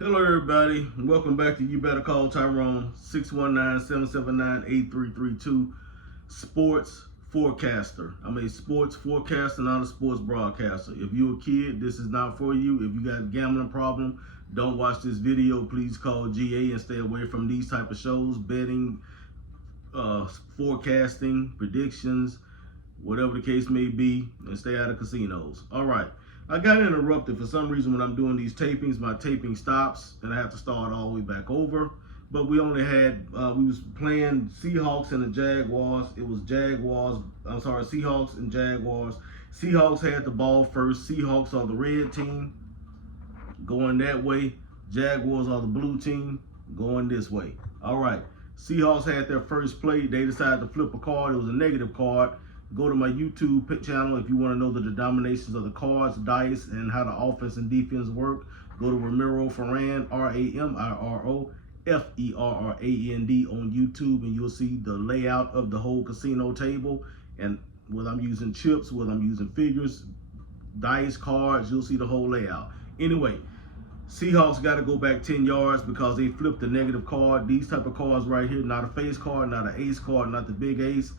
Hello, everybody, and welcome back to You Better Call Tyrone, 619-779-8332, sports forecaster. I'm a sports forecaster, not a sports broadcaster. If you're a kid, this is not for you. If you got a gambling problem, don't watch this video. Please call GA and stay away from these type of shows, betting, forecasting, predictions, whatever the case may be, and stay out of casinos. All right. I got interrupted for some reason when I'm doing these tapings. My taping stops and I have to start all the way back over. But we only had, we was playing Seahawks and the Jaguars. It was Seahawks and Jaguars. Seahawks had the ball first. Seahawks are the red team going that way. Jaguars are the blue team going this way. All right. Seahawks had their first play. They decided to flip a card. It was a negative card. Go to my YouTube channel if you want to know the denominations of the cards, dice, and how the offense and defense work. Go to Ramiro Ferrand, RAMIROFERRAND on YouTube, and you'll see the layout of the whole casino table. And whether I'm using chips, whether I'm using figures, dice, cards, you'll see the whole layout. Anyway, Seahawks got to go back 10 yards because they flipped the negative card. These type of cards right here, not a face card, not an ace card, not the big ace.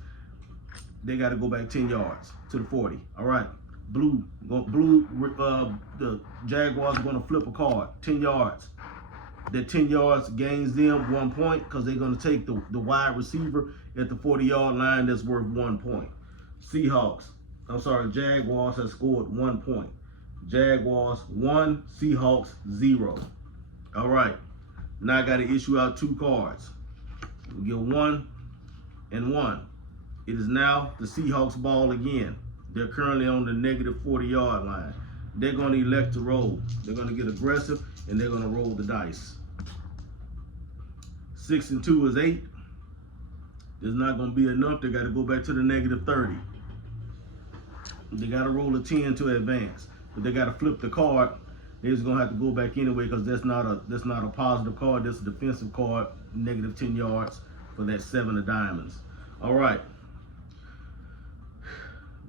They got to go back 10 yards to the 40. All right. The Jaguars are going to flip a card, 10 yards. That 10 yards gains them 1 point because they're going to take the wide receiver at the 40-yard line that's worth 1 point. Jaguars have scored 1 point. Jaguars 1, Seahawks 0. All right. Now I got to issue out 2 cards. We get 1 and 1. It is now the Seahawks ball again. They're currently on the negative 40-yard line. They're going to elect to roll. They're going to get aggressive, and they're going to roll the dice. 6 and 2 is 8. There's not going to be enough. They got to go back to the negative 30. They got to roll a 10 to advance, but they got to flip the card. They're just going to have to go back anyway because that's not a positive card. That's a defensive card. Negative 10 yards for that 7 of diamonds. All right.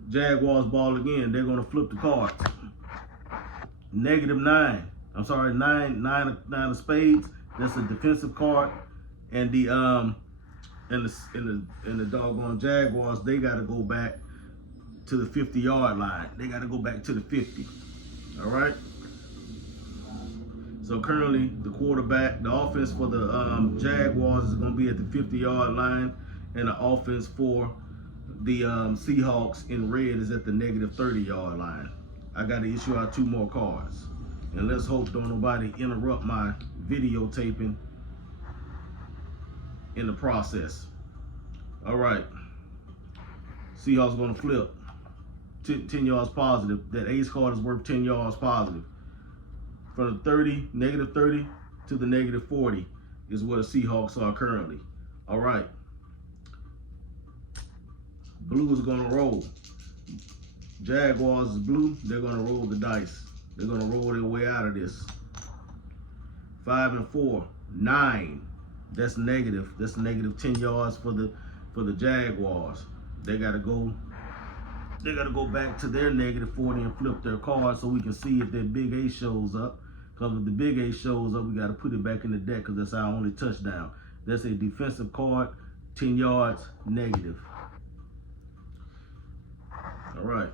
Jaguars ball again. They're going to flip the cards. Negative 9. Nine of spades. That's a defensive card. And the doggone Jaguars, they got to go back to the 50-yard line. They got to go back to the 50. All right. So currently, the offense for the Jaguars is going to be at the 50-yard line, and the offense for the Seahawks in red is at the negative 30-yard line. I got to issue out 2 more cards. And let's hope don't nobody interrupt my videotaping in the process. All right. Seahawks going to flip. 10 yards positive. That ace card is worth 10 yards positive. From the negative 30 to the negative 40 is where the Seahawks are currently. All right. Blue is going to roll. Jaguars is blue. They're going to roll the dice. They're going to roll their way out of this. 5 and 4. 9. That's negative. That's negative 10 yards for the Jaguars. They got to go back to their negative 40 and flip their card so we can see if that big ace shows up. Because if the big ace shows up, we got to put it back in the deck because that's our only touchdown. That's a defensive card. 10 yards negative. All right.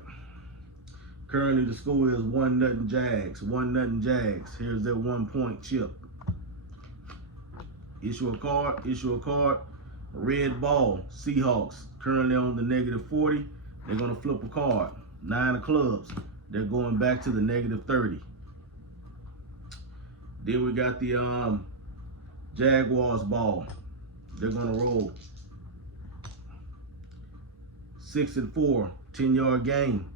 Currently, the score is 1-0 Jags. 1-0 Jags. Here's their 1 point chip. Issue a card. Red ball. Seahawks. Currently on the negative 40. They're going to flip a card. 9 of clubs. They're going back to the negative 30. Then we got the Jaguars ball. They're going to roll. 6 and 4. 10-yard gain.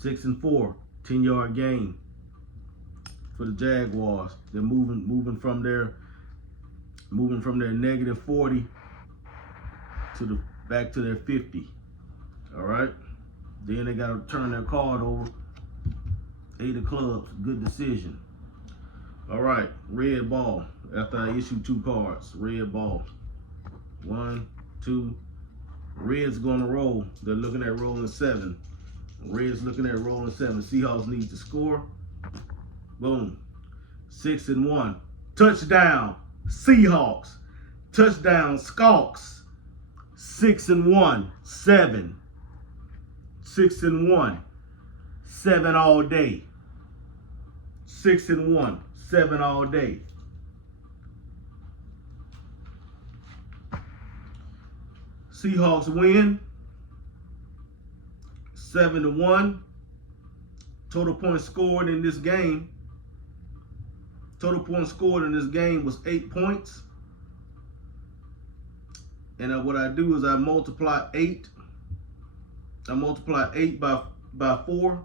6 and 4, 10-yard gain for the Jaguars. They're moving from their negative 40 to back to their 50. All right. Then they got to turn their card over. 8 of clubs. Good decision. All right. Red ball. After I issue 2 cards, red ball. 1, 2. Red's gonna roll. They're looking at rolling 7. Red's looking at rolling 7. Seahawks need to score. Boom. 6-1. Touchdown, Seahawks. Touchdown, Skulks. 6-1. 7. 6-1. 7 all day. 6-1. 7 all day. Seahawks win. 7-1. Total points scored in this game. Total points scored in this game was 8 points. And what I do is I multiply 8. I multiply 8 by 4.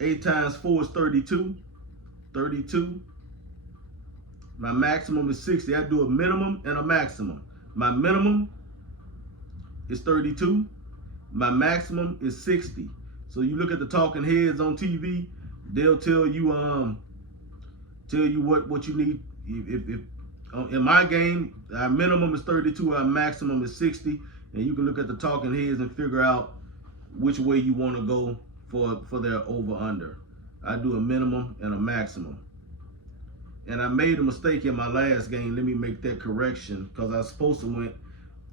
8 times 4 is 32. 32. My maximum is 60. I do a minimum and a maximum. My minimum is 32. My maximum is 60. So you look at the talking heads on TV, they'll tell you what you need. If in my game, our minimum is 32, our maximum is 60, and you can look at the talking heads and figure out which way you want to go for their over under. I do a minimum and a maximum. And I made a mistake in my last game. Let me make that correction, because I was supposed to win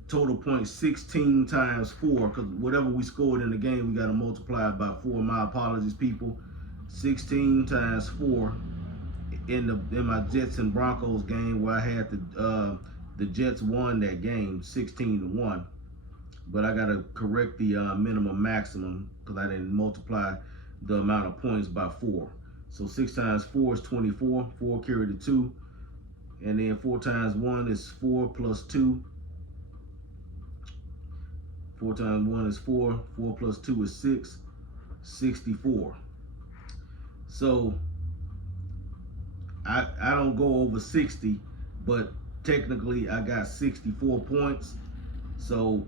total points 16 times 4, because whatever we scored in the game, we got to multiply it by 4. My apologies, people. 16 times 4 in my Jets and Broncos game, where I had the Jets won that game 16-1. But I got to correct the minimum maximum, because I didn't multiply the amount of points by 4. So 6 times 4 is 24. 4 carry the 2. And then 4 times 1 is 4 plus 2. 4 times 1 is 4. 4 plus 2 is 6. 64. So I don't go over 60, but technically I got 64 points. So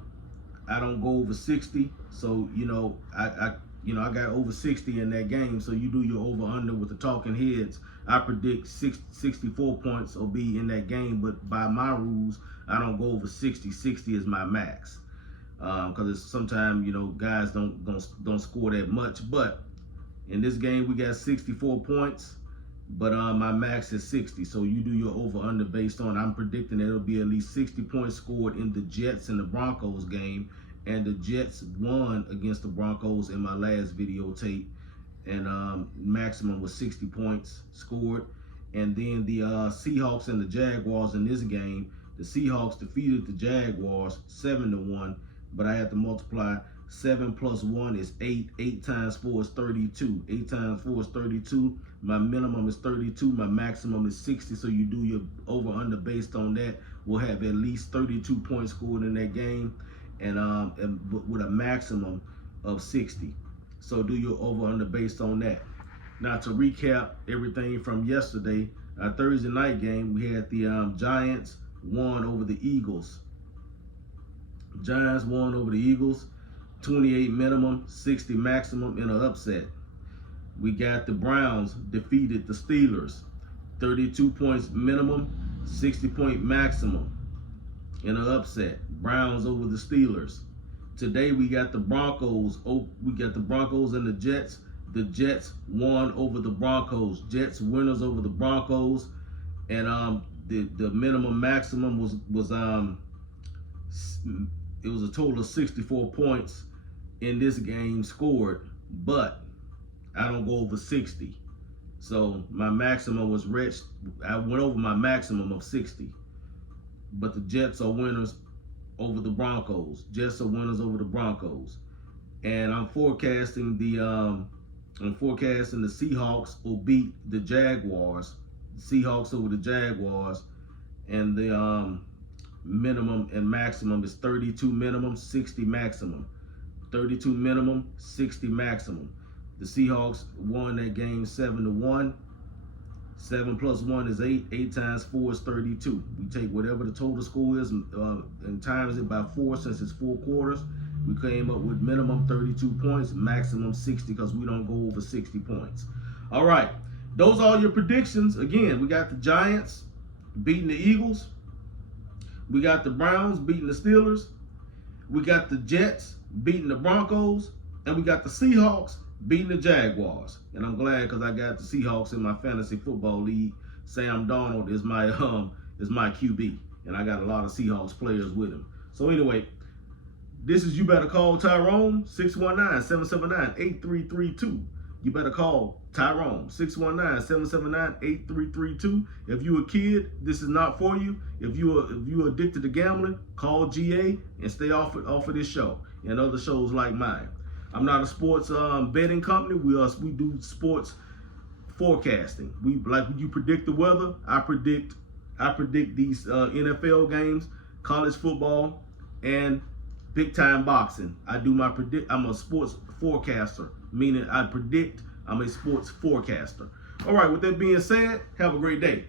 I don't go over 60. So I got over 60 in that game. So you do your over under with the talking heads. I predict 64 points will be in that game, but by my rules, I don't go over 60. 60 is my max. Because sometimes guys don't score that much. But in this game we got 64 points, but my max is 60. So you do your over under based on, I'm predicting that it'll be at least 60 points scored in the Jets and the Broncos game. And the Jets won against the Broncos in my last videotape, and maximum was 60 points scored. And then the Seahawks and the Jaguars in this game, the Seahawks defeated the Jaguars 7-1, but I had to multiply 7 plus 1 is 8. 8 times 4 is 32. 8 times 4 is 32. My minimum is 32. My maximum is 60. So you do your over under based on that. We'll have at least 32 points scored in that game. And with a maximum of 60. So do your over under based on that. Now to recap everything from yesterday, our Thursday night game, we had the Giants won over the Eagles. Giants won over the Eagles, 28 minimum, 60 maximum in an upset. We got the Browns defeated the Steelers, 32 points minimum, 60 point maximum in an upset. Browns over the Steelers. Today we got the Broncos. We got the Broncos and the Jets. The Jets won over the Broncos. Jets winners over the Broncos. And the minimum maximum was it was a total of 64 points in this game scored, but I don't go over 60. So my maximum was reached. I went over my maximum of 60. But the Jets are winners over the Broncos. Jets are winners over the Broncos. And I'm forecasting the Seahawks will beat the Jaguars. Seahawks over the Jaguars. And the minimum and maximum is 32 minimum, 60 maximum. 32 minimum, 60 maximum. The Seahawks won that game 7-1. 7 plus 1 is 8. 8 times 4 is 32. We take whatever the total score is and times it by 4 since it's 4 quarters. We came up with minimum 32 points, maximum 60 because we don't go over 60 points. All right. Those are your predictions. Again, we got the Giants beating the Eagles. We got the Browns beating the Steelers. We got the Jets beating the Broncos. And we got the Seahawks beating the Jaguars. And I'm glad because I got the Seahawks in my fantasy football league. Sam Darnold is my QB, and I got a lot of Seahawks players with him. So anyway, this is You Better Call Tyrone, 619-779-8332. You better call Tyrone, 619-779-8332. If you're a kid, this is not for you. If you're addicted to gambling, call GA and stay off of this show and other shows like mine. I'm not a sports betting company. We do sports forecasting. Like when you predict the weather, I predict these NFL games, college football, and big time boxing. I'm a sports forecaster, meaning I predict. I'm a sports forecaster. All right, with that being said, have a great day.